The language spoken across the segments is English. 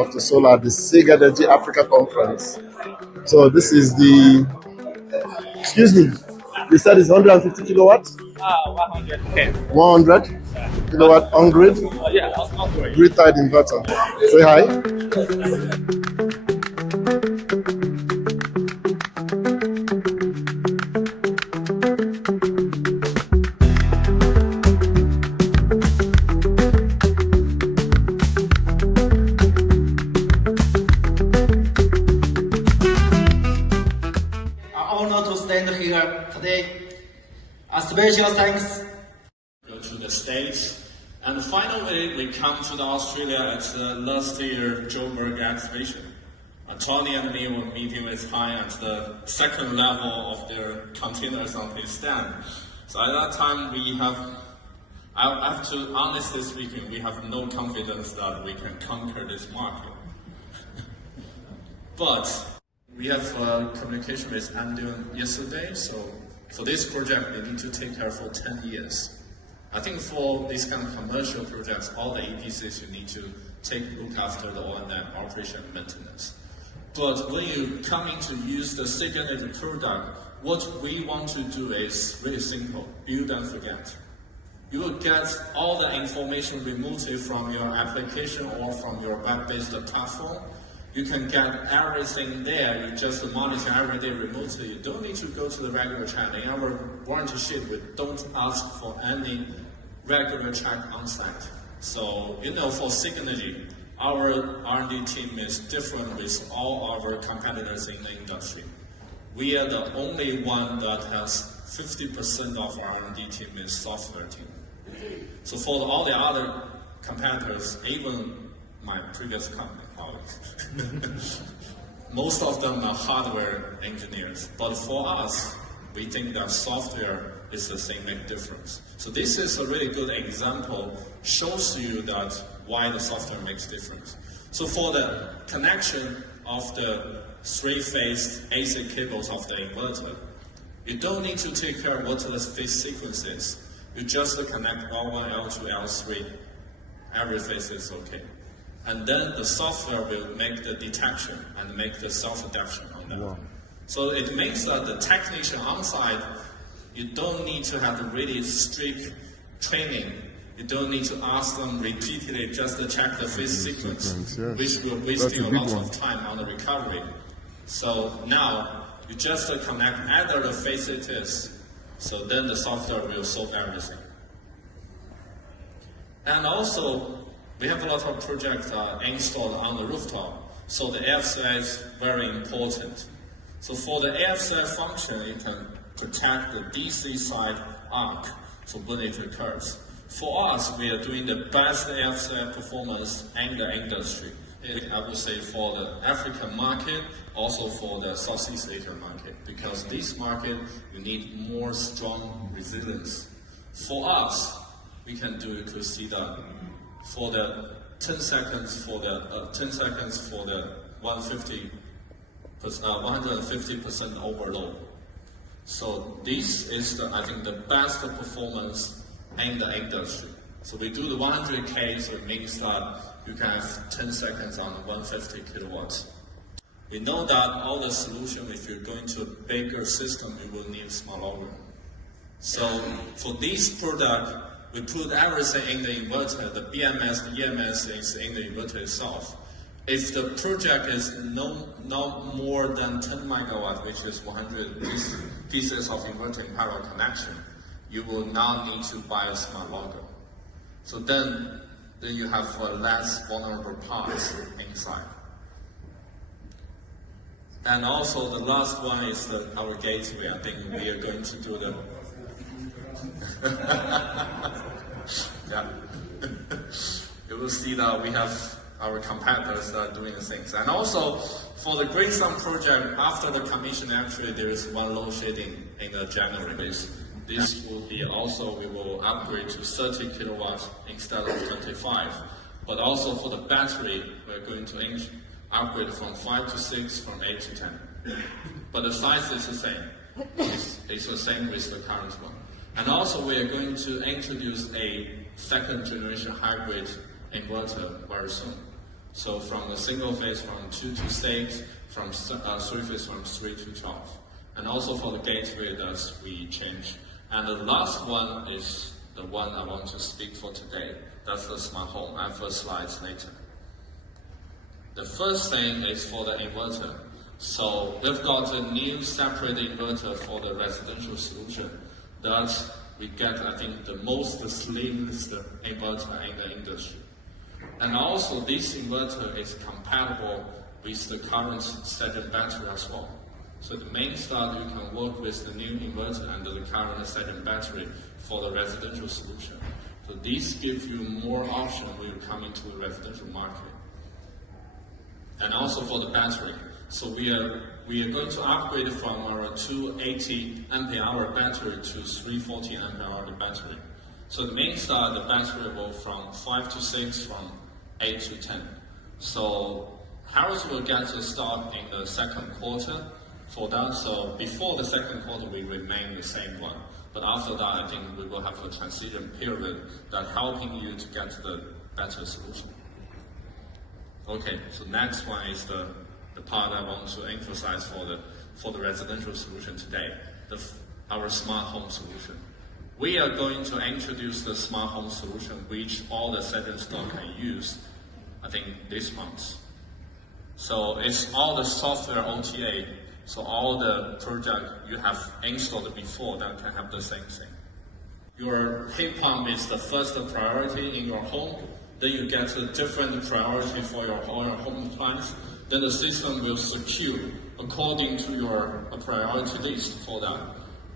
of the solar at the SigEnergy Africa conference. So this is the, excuse me, you said it's 150 kilowatts? 100. Okay. 100 kilowatt on grid? Yeah, on grid. Grid tied inverter. Say hi. Honor to stand here today. A special thanks. Go to the States, and finally we come to Australia at the last year Johannesburg exhibition. Tony and me were meeting with Hai at the second level of their containers on his stand. So at that time I have to honestly speaking, we have no confidence that we can conquer this market. But we have communication with Andean yesterday, so for this project, we need to take care for 10 years. I think for these kind of commercial projects, all the EPCs, you need to look after the O&M operation and maintenance. But when you come in to use the SigEnergy product, what we want to do is really simple, build and forget. You will get all the information remotely from your application or from your web-based platform. You can get everything there. You just monitor every day remotely. You don't need to go to the regular check. In our warranty sheet, we don't ask for any regular check on site. So, for SigEnergy, our R&D team is different with all our competitors in the industry. We are the only one that has 50% of our R&D team is software team. So for all the other competitors, even my previous company, most of them are hardware engineers, but for us, we think that software is the same difference. So this is a really good example, shows you that why the software makes difference. So for the connection of the three-phase AC cables of the inverter, you don't need to take care of what the phase sequence is. You just connect L1, L2, L3, every phase is okay. And then the software will make the detection and make the self-adaptation on that. Wow. So it means that the technician on site, you don't need to have a really strict training. You don't need to ask them repeatedly just to check the phase sequence, which will waste you a lot of time on the recovery. So now, you just connect either the phase it is, so then the software will solve everything. And also, we have a lot of projects installed on the rooftop, so the AFCI is very important. So for the AFCI function, it can protect the DC side arc, so when it occurs. For us, we are doing the best AFCI performance in the industry. I would say for the African market, also for the Southeast Asian market, because this market, you need more strong resilience. For us, we can do it to see that for the 10 seconds for the 150% overload. So this is I think the best performance in the industry. So we do the 100K, so it means that you can have 10 seconds on 150 kilowatts. We know that all the solution, if you're going to a bigger system, you will need smaller. So for this product, we put everything in the inverter. The BMS, the EMS is in the inverter itself. If the project is not more than 10 megawatt, which is 100 pieces of inverter in parallel connection, you will now need to buy a smart logger. So then you have less vulnerable parts inside. And also the last one is our gateway. I think we are going to do the yeah. You will see that we have our competitors that are doing the things. And also for the Great Sun project, after the commission, actually there is one load shedding in the January. This will be also, we will upgrade to 30 kilowatts instead of 25. But also for the battery, we're going to upgrade from 5 to 6, from 8 to 10. But the size is the same. It's the same with the current one. And also we are going to introduce a second generation hybrid inverter very soon. So from the single phase from 2 to 6, from 3 phase from 3 to 12. And also for the gateway that we change. And the last one is the one I want to speak for today. That's the smart home. I have slides later. The first thing is for the inverter. So we've got a new separate inverter for the residential solution that we get, I think, the most slimmest inverter in the industry. And also this inverter is compatible with the current static battery as well. So the main start, you can work with the new inverter and the current static battery for the residential solution. So these give you more option when you come into the residential market. And also for the battery. So we are going to upgrade from our 280 ampere hour battery to 340 ampere hour battery. So the main start, the battery will from 5 to 6, from 8 to 10. So Harris will get to start in the second quarter for that. So before the second quarter, we remain the same one. But after that, I think we will have a transition period that helping you to get to the better solution. Okay, so next one is the part I want to emphasize for the residential solution today, our smart home solution. We are going to introduce the smart home solution, which all the setting stock can use, I think, this month. So it's all the software OTA, so all the project you have installed before that can have the same thing. Your heat pump is the first priority in your home, then you get a different priority for your home appliance, then the system will secure according to your priority list for that.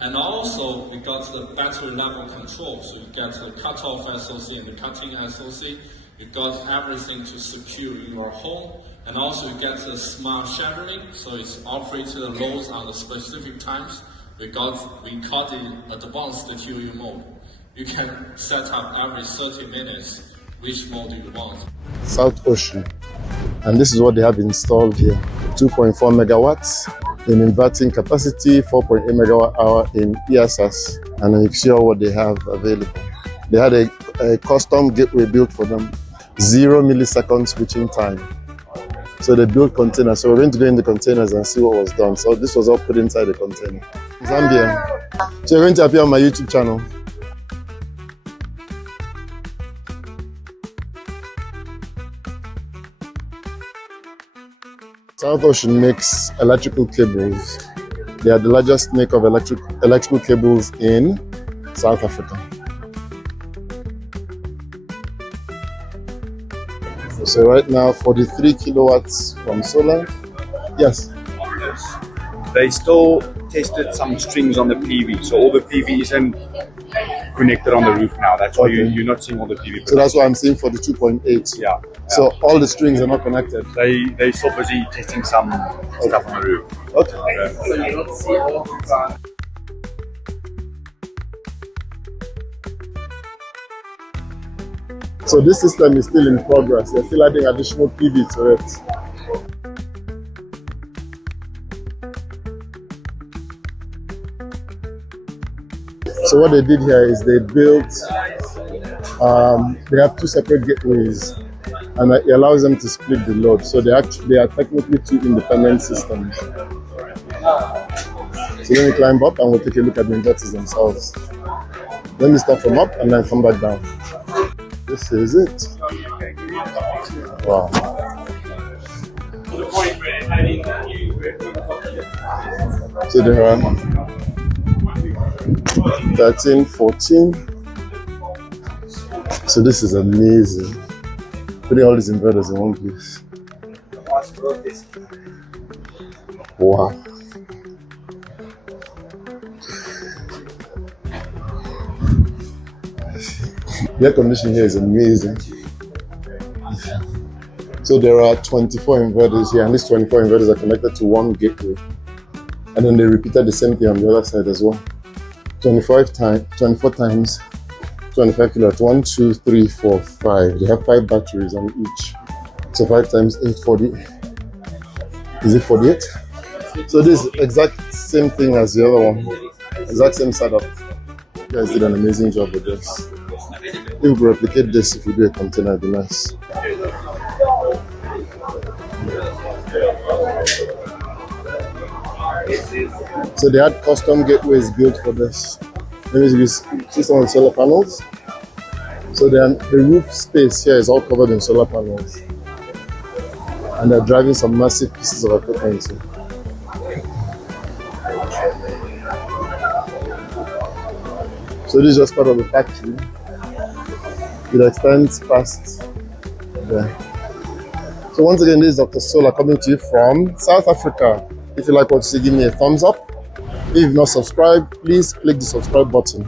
And also, we got the battery level control, so you get the cutoff SOC and the cutting SOC. You got everything to secure your home, and also you get the smart scheduling, so it's operated the loads on the specific times. We call it advanced TUU mode. You can set up every 30 minutes which mode you want. South Ocean, and this is what they have installed here: 2.4 megawatts in inverting capacity, 4.8 megawatt hour in ESS, and you see what they have available. They had a custom gateway built for them, 0 millisecond switching time. So they built containers. So we're going to go in the containers and see what was done. So this was all put inside the container. Zambia. So you're going to appear on my YouTube channel. South Ocean makes electrical cables. They are the largest maker of electrical cables in South Africa. So right now, 43 kilowatts from solar. Yes. They still tested some strings on the PV, so all the PV isn't connected on the roof now. That's why you're not seeing all the PV. So that's why I'm seeing for the 2.8. Yeah. So all the strings are not connected. They're still busy testing some stuff on the roof. Okay. So this system is still in progress. They're still adding additional PV to it. So what they did here is they built, they have two separate gateways, and it allows them to split the load. So they are technically two independent systems. So let me climb up and we'll take a look at the inverters themselves. Let me start from up and then come back down. This is it. Wow. So there are 13, 14. So this is amazing. Putting all these inverters in one place. Wow. The air conditioning here is amazing. So there are 24 inverters here, and these 24 inverters are connected to one gateway. And then they repeated the same thing on the other side as well. 24 times 25 kilowatts. 1, 2, 3, 4, 5. They have 5 batteries on each. So 5 times 8, 40. Is it 48? So this is exact same thing as the other one. Exact same setup. You guys did an amazing job with this. If we replicate this, if we do a container, it'd be nice. So they had custom gateways built for this. Maybe you see some of the solar panels. So the roof space here is all covered in solar panels. And they're driving some massive pieces of equipment here. So this is just part of the factory. It extends past there. So once again, this is Dr. Solar coming to you from South Africa. If you like what you see, give me a thumbs up. If you've not subscribed, please click the subscribe button.